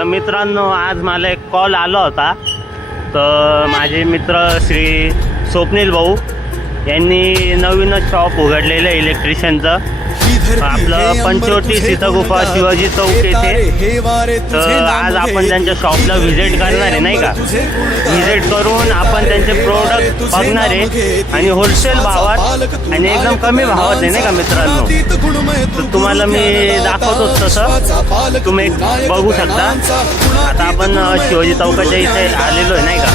तर मित्रांनो, आज मला एक कॉल आला होता. तर माझे मित्र श्री स्वप्नील भाऊ यांनी नवीनच शॉप उघडलेलं आहे इलेक्ट्रिशियनचं. आपलं पंचवटी सीतागुफा शिवाजी चौक येथे. तर आज आपण त्यांच्या शॉपला व्हिजिट करणार आहे, नाही का. व्हिजिट करून आपण त्यांचे प्रोडक्ट बघणार आहे आणि होलसेल भावात आणि एकदम कमी भावात आहे, नाही का मित्रांनो. तर तुम्हाला मी दाखवतो तसं तुम्ही बघू शकता. आता आपण शिवाजी चौकाच्या इथे आलेलो आहे, नाही का.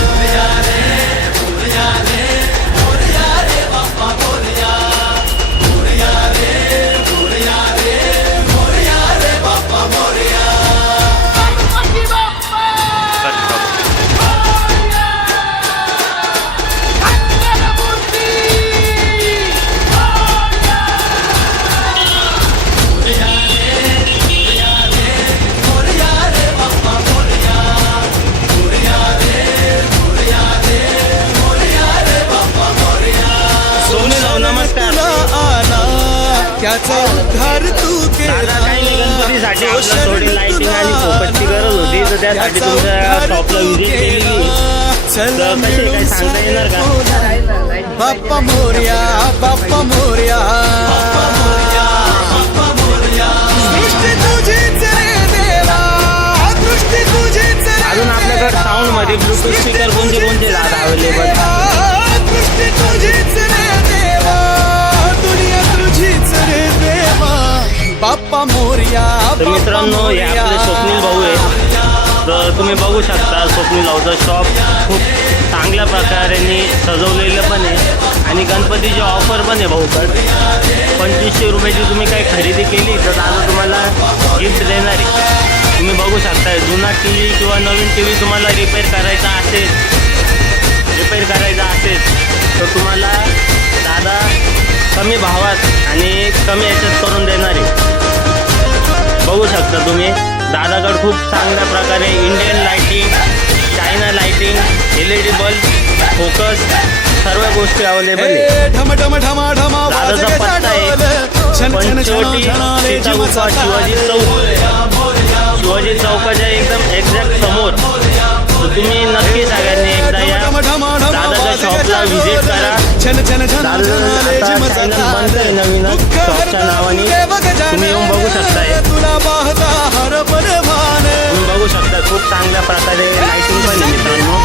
गणपतीसाठी आपल्याला थोडी लाइटिंग आणि फोकसची गरज होती, तर त्यासाठी तुमच्या शॉपला व्हिजिट केलेली. तर कसे काय सांगता येणार का. बाप्पा मोरया, बाप्पा मोरया, दृष्टी तुझीच रे देवा, दृष्टी तुझीच रे. अजून आपल्याकडे साऊंड मध्ये ब्लूटूथ स्पीकर कोणते कोणते अवेलेबल. दृष्टी तुझीच रे देवा, दुनिया तुझीच रे देवा, बाप्पा मोरया. तर मित्रांनो, हे आपले स्वप्नील भाऊ आहे. तर तुम्ही बघू शकता स्वप्नील भाऊचं शॉप खूप चांगल्या प्रकारे सजवलेलं पण आहे आणि गणपतीची ऑफर पण आहे भाऊकडे. 2500 रुपयाची तुम्ही काही खरेदी केली तर दादा तुम्हाला गिफ्ट देणार आहे. तुम्ही बघू शकता जुना टी व्ही किंवा नवीन टी व्ही तुम्हाला रिपेअर करायचा असेल तर तुम्हाला दादा कमी भावात आणि कमी याच्यात करून देणार आहे. बघू शकता तुम्ही दादाकडे खूप चांगल्या प्रकारे Indian lighting, China lighting, LED bulb, focus सर्व गोष्टी अवेलेबल आहे. दादाचा पत्ता आहे पंचवटी सीतागुफा शिवाजी चौकाच्या एकदम एक्झॅक्ट समोर. तर तुम्ही नक्की सगळ्यांनी एकदा या दादाच्या शॉपला व्हिजिट करा. नवीन शॉपच्या नावाने तुम्ही येऊन बघू शकताय. तुम्ही बघू शकता खूप चांगल्या प्रकारे लाइटिंग पण मित्रांनो.